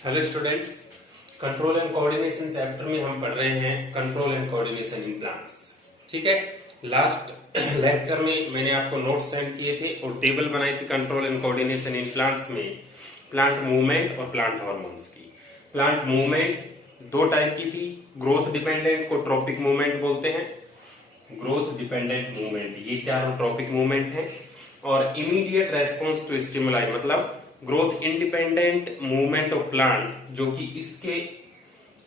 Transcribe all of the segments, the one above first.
Hello students, control and coordination chapter में हम पढ़ रहे हैं control and coordination in plants. ठीक है, लास्ट लेक्चर में मैंने आपको नोट्स सेंड किए थे और टेबल बनाई थी control and coordination in plants में प्लांट मूवमेंट और प्लांट हार्मोन्स की। प्लांट मूवमेंट दो टाइप की थी, ग्रोथ डिपेंडेंट को ट्रॉपिक मूवमेंट बोलते हैं, ग्रोथ डिपेंडेंट मूवमेंट ये चारों ट्रॉपिक मूवमेंट है, और इमीडिएट रेस्पॉन्स टू स्टिमुलाई मतलब growth independent movement of plant जो कि इसके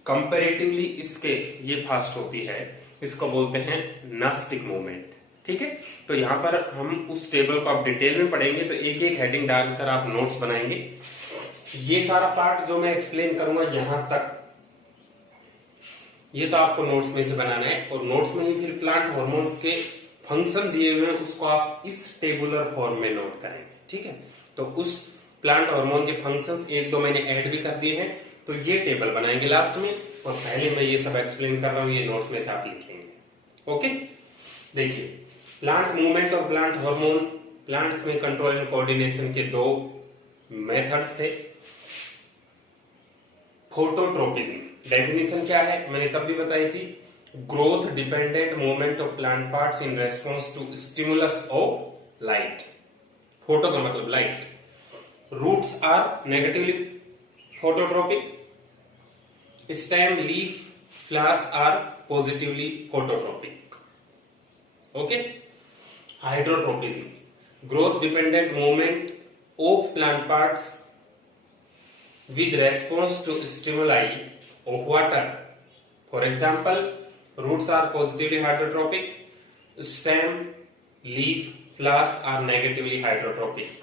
कंपैरेटिवली इसके ये फास्ट होती है, इसको बोलते हैं नास्टिक मूवमेंट। ठीक है, तो यहाँ पर हम उस टेबल को आप डिटेल में पढ़ेंगे, तो एक एक हेडिंग डालकर आप नोट्स बनाएंगे। ये सारा पार्ट जो मैं एक्सप्लेन करूंगा यहां तक, ये तो आपको नोट्स में से बनाना है, और नोट्स में ही फिर प्लांट हार्मोन्स के फंक्शन दिए हुए हैं उसको आप इस टेबुलर फॉर्म में नोट करेंगे। ठीक है, तो उस प्लांट हार्मोन के फंक्शंस एक दो मैंने ऐड भी कर दिए हैं, तो ये टेबल बनाएंगे लास्ट में, और पहले मैं ये सब एक्सप्लेन कर रहा हूं, ये नोट्स में से आप लिखेंगे। ओके, देखिए प्लांट मूवमेंट और प्लांट हार्मोन, प्लांट्स में कंट्रोल एंड कोऑर्डिनेशन के दो मेथड्स थे। फोटोट्रोपिज्म डेफिनेशन क्या है मैंने तब भी बताई थी, growth dependent movement of plant parts in response to stimulus of light. Photo का मतलब light. Roots are negatively phototropic. Stem, leaf, flowers are positively phototropic. Okay. Hydrotropism, growth dependent movement of plant parts with response to stimuli of water. For example, roots are positively hydrotropic. Stem, leaf, flowers are negatively hydrotropic.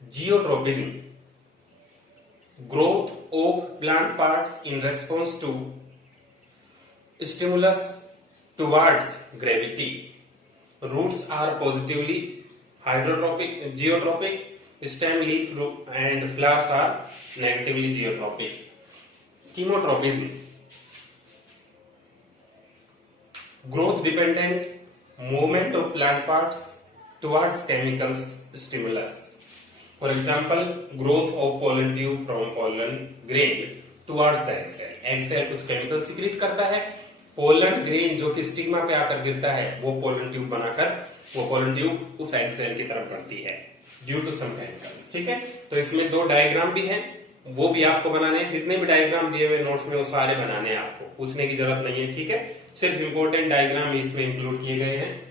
Geotropism, growth of plant parts in response to stimulus towards gravity. Roots are positively hydrotropic, geotropic. Stem, leaf, root and flowers are negatively geotropic. Chemotropism, growth dependent movement of plant parts towards chemicals stimulus. For example, growth of pollen tube from pollen grain towards the egg cell. Egg cell कुछ chemical secret करता है, pollen grain जो कि stigma पे आकर गिरता है वो पोलन ट्यूब बनाकर वो पोलन ट्यूब उस एग सेल की तरफ बढ़ती है ड्यू टू सम केमिकल्स। ठीक है, तो इसमें दो डायग्राम भी हैं, वो भी आपको बनाने हैं। जितने भी डायग्राम दिए हुए नोट्स में वो सारे बनाने हैं, आपको पूछने की जरूरत नहीं है। ठीक है, सिर्फ इंपोर्टेंट डायग्राम इसमें इंक्लूड किए गए हैं।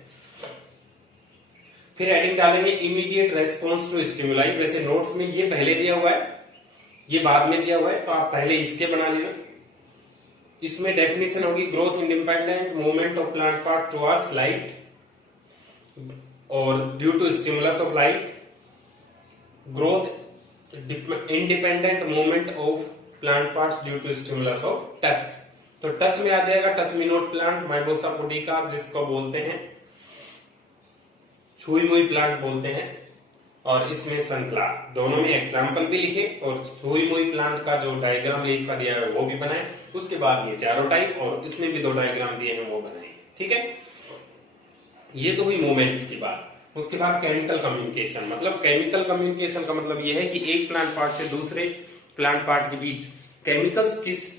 फिर हेडिंग डालेंगे इमीडिएट रेस्पॉन्स टू स्टिमुलाई। वैसे नोट्स में ये पहले दिया हुआ है, ये बाद में दिया हुआ है, तो आप पहले इसके बना लेना। इसमें डेफिनेशन होगी growth independent movement of plant part towards light और due to stimulus of light. Growth independent movement of plant parts due to stimulus of touch. तो टच में आ जाएगा touch me not plant mimosa pudica, जिसको बोलते हैं छुई मुई प्लांट बोलते हैं, और इसमें सनफ्लावर। दोनों में एग्जाम्पल भी लिखे और छुई मुई प्लांट का जो डायग्राम लीफ का दिया है वो भी बनाए। उसके बाद ये चारों टाइप और इसमें भी दो डायग्राम दिए हैं वो बनाए। ठीक है, ये तो हुई मूवमेंट्स की बात। उसके बाद केमिकल कम्युनिकेशन, मतलब केमिकल कम्युनिकेशन का मतलब ये है कि एक प्लांट पार्ट से दूसरे प्लांट पार्ट के बीच केमिकल्स किस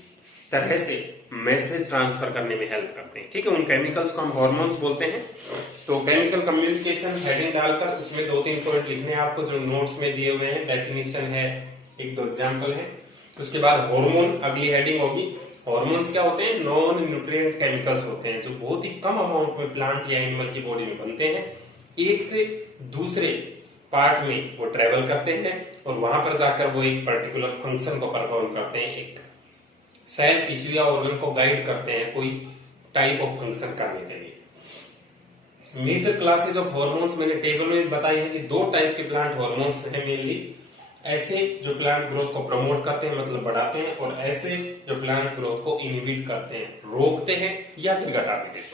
तरह से मैसेज ट्रांसफर करने में हेल्प करते हैं। ठीक है, उन केमिकल्स को हम हार्मोन्स बोलते हैं। तो केमिकल कम्युनिकेशन हेडिंग डालकर उसमें दो तीन पॉइंट लिखने हैं आपको जो नोट्स में दिए हुए हैं, डेफिनेशन है, एक दो एग्जांपल है। उसके बाद हार्मोन अगली हेडिंग होगी। हार्मोन्स क्या होते हैं? नॉन न्यूट्रिएंट केमिकल्स होते हैं जो बहुत ही कम अमाउंट में प्लांट या एनिमल की बॉडी में बनते हैं, एक से दूसरे पार्ट में वो ट्रेवल करते हैं और वहां पर जाकर वो एक पर्टिकुलर फंक्शन को परफॉर्म करते हैं, एक सेल टिश्यू या ऑर्गन को गाइड करते हैं कोई टाइप ऑफ फंक्शन करने के लिए। मेजर क्लासेज ऑफ हार्मोन्स मैंने टेबल में बताई है कि दो टाइप के प्लांट हार्मोन्स हैं मेनली। ऐसे जो प्लांट ग्रोथ को प्रमोट करते हैं मतलब बढ़ाते हैं, और ऐसे जो प्लांट ग्रोथ को इनहिबिट करते हैं, रोकते हैं या फिर घटा देते हैं।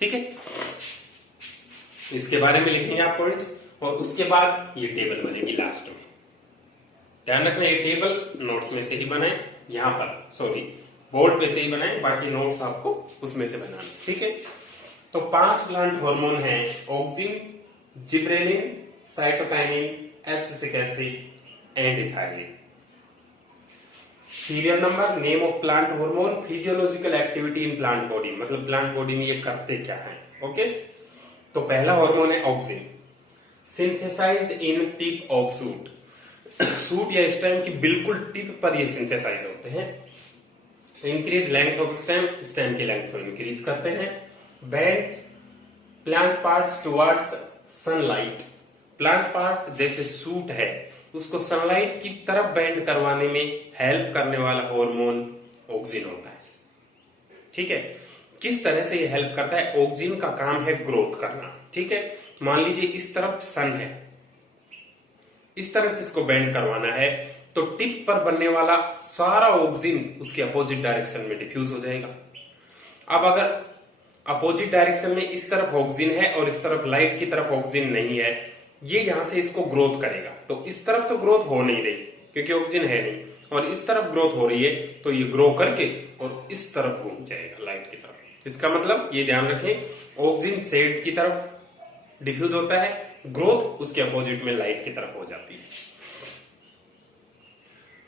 ठीक है, इसके बारे में लिखेंगे आप पॉइंट्स, और उसके बाद ये टेबल बनेगी लास्ट में। ध्यान रखना ये टेबल नोट्स में से ही बनाए, यहाँ पर सॉरी बोर्ड पे से ही बनाए, बाकी नोट्स आपको उसमें से बनाना। ठीक है, तो 5 प्लांट हार्मोन हैं, auxin, gibberellin, cytokinin, abscisic acid and ethylene. Serial number, name of plant hormone, physiological activity in plant body, मतलब प्लांट बॉडी में ये करते क्या है। ओके, तो पहला हार्मोन है auxin, synthesized in tip of shoot. Shoot या स्टेम की बिल्कुल टिप पर ये सिंथेसाइज होते हैं। Increase length of stem, stem की लेंथ को इंक्रीज करते हैं। Bend plant parts towards sunlight, plant part जैसे सूट है उसको सनलाइट की तरफ बेंड करवाने में हेल्प करने वाला हार्मोन ऑक्सिन होता है। ठीक है, किस तरह से ये हेल्प करता है? ऑक्सिन का काम है ग्रोथ करना। ठीक है, मान लीजिए इस तरफ सन है, इस तरफ इसको बेंड करवाना है, तो टिप पर बनने वाला सारा ऑक्सिन उसके अपोजिट डायरेक्शन में डिफ्यूज हो जाएगा। अब अगर अपोजिट डायरेक्शन में इस तरफ ऑक्सिन है और इस तरफ लाइट की तरफ ऑक्सिन नहीं है, ये यहां से इसको ग्रोथ करेगा, तो इस तरफ तो ग्रोथ हो नहीं रही क्योंकि ऑक्सिन है नहीं, और इस तरफ ग्रोथ हो रही है, तो ये ग्रो करके और इस तरफ घूम जाएगा लाइट की तरफ। इसका मतलब ये ध्यान रखें, ऑक्सिन शेड की तरफ डिफ्यूज होता है, ग्रोथ उसके अपोजिट में लाइट की तरफ हो जाती है।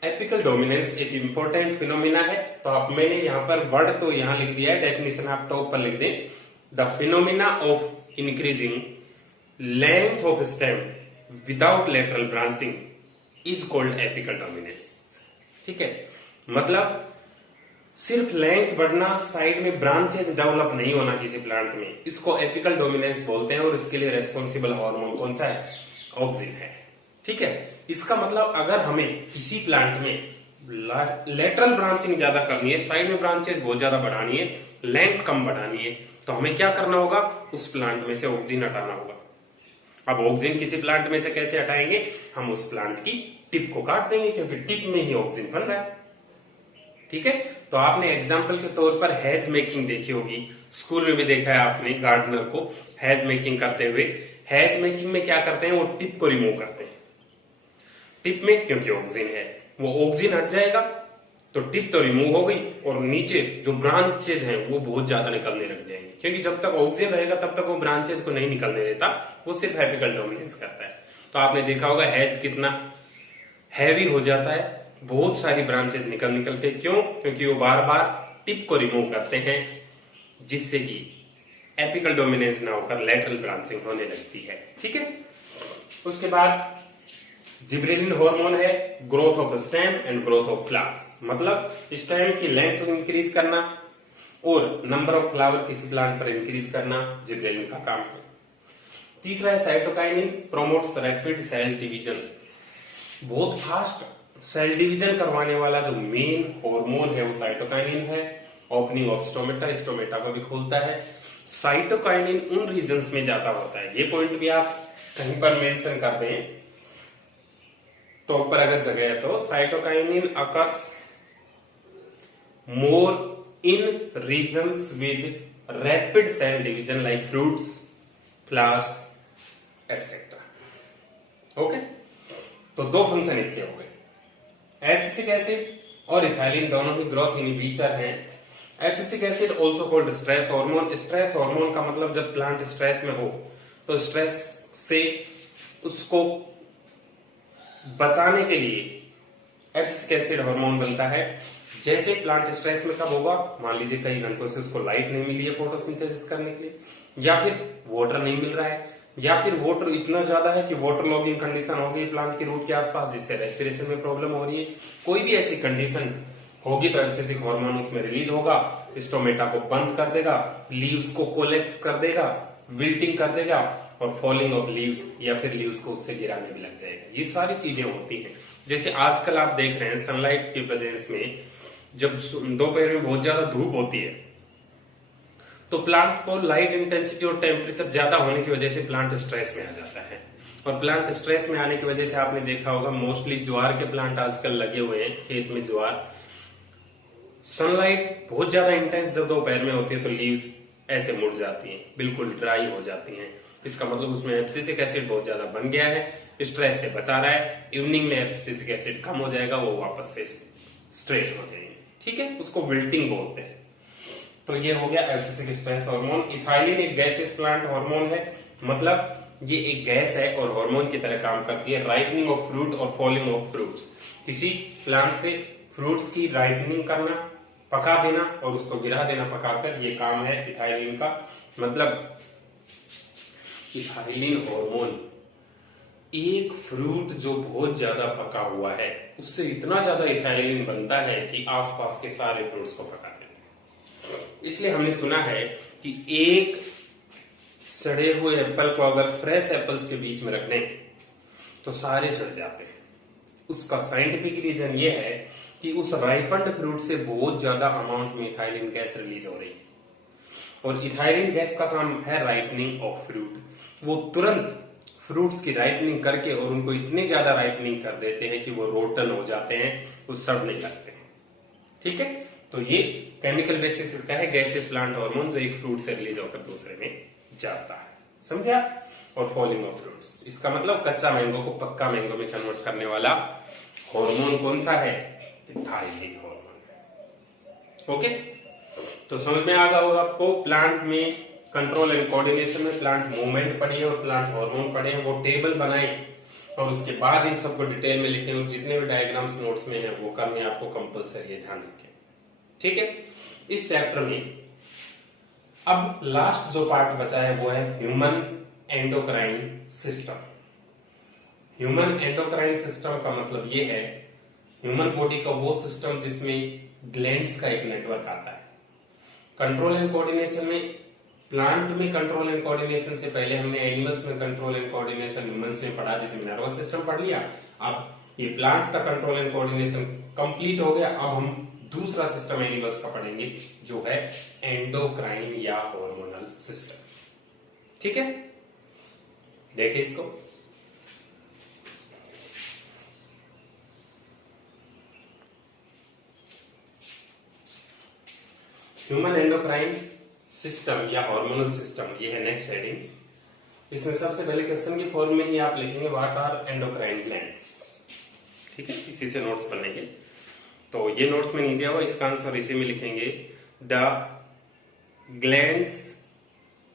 एपिकल डोमिनेंस एक इंपॉर्टेंट फिनोमिना है, तो आप मैंने यहाँ पर वर्ड तो यहाँ लिख दिया है, डेफिनेशन आप टॉप पर लिख दें। The phenomena of increasing length of stem without lateral branching is called apical dominance. ठीक है, मतलब सिर्फ लेंथ बढ़ना, साइड में ब्रांचेस डेवलप नहीं होना किसी प्लांट में, इसको एपिकल डोमिनेंस बोलते हैं, और इसके लिए रेस्पॉन्सिबल हार्मोन कौन सा है? ऑक्सिन है। ठीक है, इसका मतलब अगर हमें किसी प्लांट में लेटरल ब्रांचिंग ज्यादा करनी है, साइड में ब्रांचेस बहुत ज्यादा बढ़ानी है, लेंथ कम बढ़ानी है, तो हमें क्या करना होगा? उस प्लांट में से ऑक्सिन हटाना होगा। अब ऑक्सिन किसी प्लांट में से कैसे हटाएंगे? हम उस प्लांट की टिप को काट देंगे, क्योंकि टिप में ही ऑक्सिन बन रहा है। ठीक है, तो आपने एग्जाम्पल के तौर पर हेज मेकिंग देखी होगी, स्कूल में भी देखा है आपने गार्डनर को हेज मेकिंग करते हुए। हेज मेकिंग में क्या करते हैं? वो टिप को रिमूव करते हैं। टिप में क्योंकि ऑक्सिन है, वो ऑक्सिन हट जाएगा तो टिप तो रिमूव हो गई, और नीचे जो ब्रांचेज हैं वो बहुत ज्यादा निकलने लग जाएंगे, क्योंकि जब तक ऑक्सिन रहेगा तब तक वो ब्रांचेज को नहीं निकलने देता, वो सिर्फ एपिकल डोमिनेंस करता है। तो आपने देखा होगा हेज कितना हैवी हो जाता है, बहुत सारी ब्रांचेस निकल के। क्यों? क्योंकि वो बार बार टिप को रिमूव करते हैं, जिससे कि एपिकल डोमिनेंस ना होकर लेटरल ब्रांचिंग होने लगती है। ठीक है, उसके बाद जिब्रेलिन हार्मोन है, growth of stem and growth of flowers, मतलब स्टेम की लेंथ इंक्रीज करना और नंबर ऑफ फ्लावर किसी प्लांट पर इंक्रीज करना जिब्रेलिन का काम है। तीसरा है cytokinin, promotes rapid cell division, बहुत फास्ट सेल डिवीजन करवाने वाला जो मेन हार्मोन है वो साइटोकाइनिन है। ओपनिंग ऑफ स्टोमेटा, स्टोमेटा को भी खोलता है। साइटोकाइनिन उन रीजन्स में ज्यादा होता है, ये पॉइंट भी आप कहीं पर मेंशन कर दें तो ऊपर अगर जगह है तो, cytokinin occurs more in regions with rapid cell division like fruits, flowers etcetera. Okay, तो दो फंक्शन इसके हो गए। एब्सिसिक एसिड और इथाइलिन दोनों ही ग्रोथ इनहिबिटर हैं। Abscisic acid also called stress hormone. Stress hormone का मतलब जब प्लांट स्ट्रेस में हो तो स्ट्रेस से उसको बचाने के लिए एब्सिसिक एसिड हार्मोन बनता है। जैसे प्लांट स्ट्रेस में कब होगा? मान लीजिए कई घंटों से उसको लाइट नहीं मिली है फोटोसिंथेसिस करने के लिए, या फिर वाटर नहीं मिल रहा है, या फिर वाटर इतना ज्यादा है कि वाटर लॉगिंग कंडीशन हो गई प्लांट की रूट के आसपास, जिससे रेस्पिरेशन में प्रॉब्लम हो रही है। कोई भी ऐसी कंडीशन होगी तो एब्सिसिक हार्मोन उसमें रिलीज होगा, स्टोमेटा को बंद कर देगा, लीव्स को कोलेप्स कर देगा, विल्टिंग कर देगा, और फॉलिंग ऑफ लीव्स, या फिर लीव्स को उससे गिराने भी लग जाएगा। ये सारी चीजें होती हैं। जैसे आजकल आप देख रहे हैं सनलाइट की प्रेजेंस में, जब दोपहर में बहुत ज्यादा धूप होती है तो प्लांट को लाइट इंटेंसिटी और टेम्परेचर ज्यादा होने की वजह से प्लांट स्ट्रेस में आ जाता है, और प्लांट स्ट्रेस में आने की वजह से आपने देखा होगा मोस्टली ज्वार के प्लांट आजकल लगे हुए हैं खेत में। ज्वार सनलाइट बहुत ज्यादा इंटेंस जब दोपहर में होती है तो लीव्स ऐसे मुड़ जाती हैं, बिल्कुल ड्राई हो जाती हैं। इसका मतलब उसमें एब्सिसिक एसिड बहुत ज्यादा बन गया है, स्ट्रेस से बचा रहा है। इवनिंग में एब्सिसिक एसिड कम हो जाएगा, वो वापस से स्ट्रेट हो जाएंगे। ठीक है, उसको विल्टिंग बोलते हैं। तो ये हो गया एब्सिसिक स्ट्रेस हार्मोन। इथाइलिन एक गैसियस प्लांट हार्मोन है, मतलब ये एक गैस है और हार्मोन की तरह काम करती है। राइपनिंग ऑफ फ्रूट और फॉलिंग ऑफ फ्रूट्स, किसी प्लांट से फ्रूट्स की राइपनिंग करना, पका देना और उसको गिरा देना पकाकर, ये काम है इथाइलिन का। मतलब इथाइलिन हार्मोन एक फ्रूट जो बहुत ज्यादा पका हुआ है उससे इतना ज्यादा इथाइलिन बनता है कि आसपास के सारे फ्रूट्स को पका देता है। इसलिए हमने सुना है कि एक सड़े हुए एप्पल को अगर फ्रेश एप्पल्स के बीच में रख दें तो सारे सड़ जाते हैं। उसका साइंटिफिक रीजन ये है कि उस राइपन्ड फ्रूट से बहुत ज्यादा अमाउंट में इथाइलिन गैस रिलीज हो रही है, और इथाइलिन गैस का काम है राइपनिंग ऑफ फ्रूट। वो तुरंत फ्रूट्स की राइपनिंग करके और उनको इतनी ज्यादा राइपनिंग कर देते हैं कि वो रोटन हो जाते हैं, वो सड़ने लगते हैं। ठीक है, तो ये केमिकल बेसिस इसका है, गैसेस प्लांट हार्मोन, जो एक फ्रूट से रिलीज होकर दूसरे में जाता है। समझे आप? और फॉलिंग ऑफ फ्रूट्स, इसका मतलब कच्चा मैंगो को पक्का मैंगो में कन्वर्ट करने वाला हार्मोन कौन सा है? Ethylene hormone. ओके, तो समझ में आ गया होगा आपको। प्लांट में कंट्रोल एंड कोऑर्डिनेशन में प्लांट मूवमेंट पढ़ी है और प्लांट हार्मोन पढ़े हैं, वो टेबल बनाए और उसके बाद इन सबको डिटेल में लिखें, और जितने भी डायग्राम्स नोट्स में है वो करने आपको कंपलसरी है, ध्यान रखें। ठीक है, इस चैप्टर में अब लास्ट जो पार्ट बचा है वो है human endocrine system. Human endocrine system का मतलब ये है ह्यूमन बॉडी का वो सिस्टम जिसमें ग्लैंड्स का एक नेटवर्क आता है। कंट्रोल एंड कोऑर्डिनेशन में, प्लांट में कंट्रोल एंड कोऑर्डिनेशन से पहले हमने एनिमल्स में कंट्रोल एंड कोऑर्डिनेशन ह्यूमंस में पढ़ा, जिसमें नर्वस सिस्टम पढ़ लिया। अब ये प्लांट्स का कंट्रोल एंड कोऑर्डिनेशन कंप्लीट हो गया। अब हम दूसरा सिस्टम एनिमल्स का पढ़ेंगे जो है एंडोक्राइन या हार्मोनल सिस्टम। ठीक है, देखिए इसको। ह्यूमन एंडोक्राइन सिस्टम या हार्मोनल सिस्टम, ये है नेक्स्ट हेडिंग। इसमें सबसे पहले क्वेश्चन की फॉर्म में ही आप लिखेंगे व्हाट आर एंडोक्राइन ग्लैंड्स। ठीक है, इसी से नोट्स बनेंगे। तो ये नोट्स में नहीं दिया हुआ, इसका आंसर इसी में लिखेंगे। The glands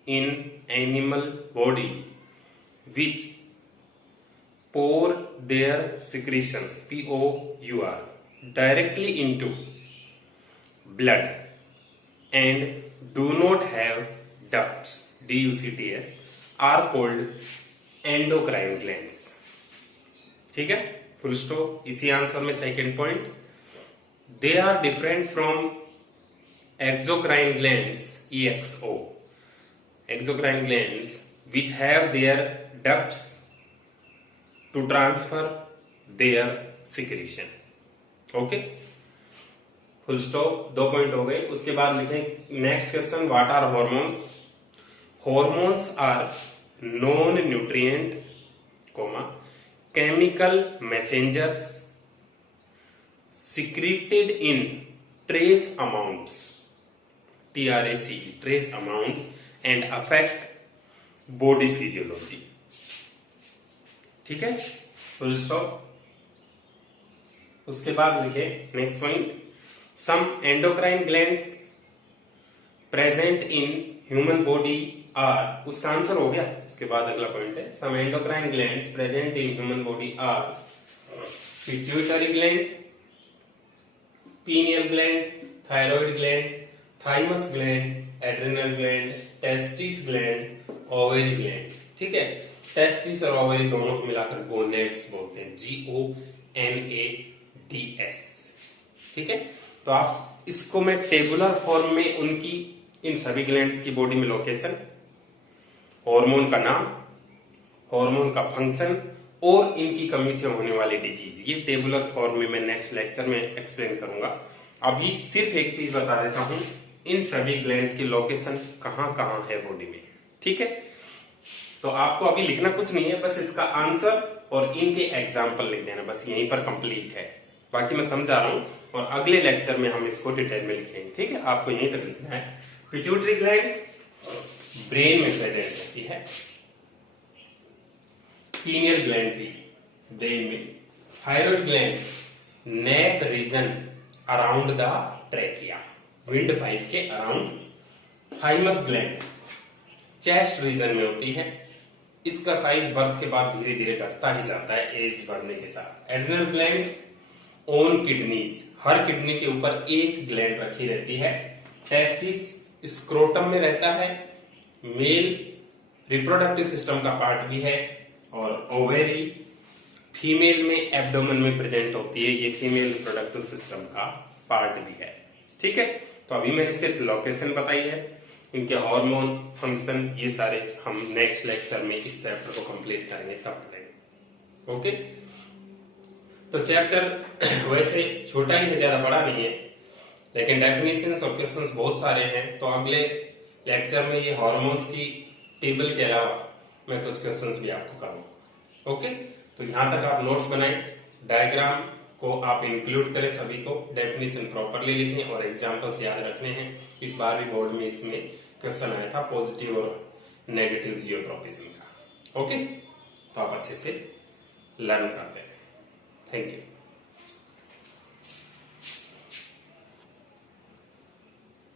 in animal body which pour their secretions POUR directly into blood and do not have ducts DUCTS are called endocrine glands। ठीक है, फुल स्टॉप। इसी आंसर में second point, they are different from exocrine glands EXO, exocrine glands which have their ducts to transfer their secretion। Okay, full stop. 2 point हो गए। उसके बाद लिखें next question, what are hormones. Hormones are non nutrient comma chemical messengers secreted in trace amounts TRACE trace amounts and affect body physiology। ठीक है, full stop. उसके बाद लिखे next point, some endocrine glands present in human body are, उसका answer हो गया। उसके बाद अगला पॉइंट है, some endocrine glands present in human body are pituitary gland, pineal gland, thyroid gland, thymus gland, adrenal gland, testis gland, ovary gland. ठीक है, testis और ओवेरी दोनों को मिलाकर गोनेड्स बोलते हैं, GONADS। ठीक है, तो आप इसको मैं टेबुलर फॉर्म में उनकी इन सभी ग्लैंड्स की बॉडी में लोकेशन, हार्मोन का नाम, हार्मोन का फंक्शन और इनकी कमी से होने वाली डिजीज, ये टेबुलर फॉर्म में मैं नेक्स्ट लेक्चर में एक्सप्लेन करूंगा। अभी सिर्फ एक चीज बता देता हूं, इन सभी ग्लैंड्स की लोकेशन कहां कहां है बॉडी में। ठीक है, तो आपको अभी लिखना कुछ नहीं है, बस इसका आंसर और इनके एग्जाम्पल लिख देना, बस यहीं पर कंप्लीट है। बाकी मैं समझा रहा हूं और अगले लेक्चर में हम इसको डिटेल में लिखेंगे। ठीक है, आपको यहीं तक लिखना है। पिट्यूटरी ग्लैंड ब्रेन में प्रेजेंट रहती है, पीनियल ग्लैंड भी ब्रेन में, thyroid gland neck region around the trachea, wind pipe के around, thymus gland chest region में होती है, इसका साइज बर्थ के बाद धीरे धीरे घटता ही जाता है एज बढ़ने के साथ। Adrenal gland on kidneys, her kidney के ऊपर एक ग्लैंड रखी रहती है। टेस्टिस स्क्रोटम में रहता है, मेल रिप्रोडक्टिव सिस्टम का पार्ट भी है, और ओवेरी फीमेल में एब्डोमेन में प्रेजेंट होती है, ये फीमेल रिप्रोडक्टिव सिस्टम का पार्ट भी है। ठीक है, तो अभी मैंने सिर्फ लोकेशन बताई है, इनके हार्मोन, फंक्शन, ये सारे हम नेक्स्ट लेक्चर में इस चैप्टर को कंप्लीट करेंगे तब पढ़ेंगे। ओके, तो चैप्टर वैसे छोटा ही है, ज्यादा बड़ा नहीं है, लेकिन डेफिनेशंस और क्वेश्चंस बहुत सारे हैं। तो अगले लेक्चर में ये हार्मोन्स की टेबल के अलावा मैं कुछ क्वेश्चंस भी आपको करूंगा। ओके, तो यहां तक आप नोट्स बनाएं, डायग्राम को आप इंक्लूड करें, सभी को डेफिनेशन प्रॉपरली लिखें और एग्जांपल्स याद रखने हैं। इस बार भी बोर्ड में इसमें क्वेश्चन आया था पॉजिटिव और नेगेटिव जियोट्रॉपिज्म का। ओके, तो आप अच्छे से लर्न करते हैं। Thank you.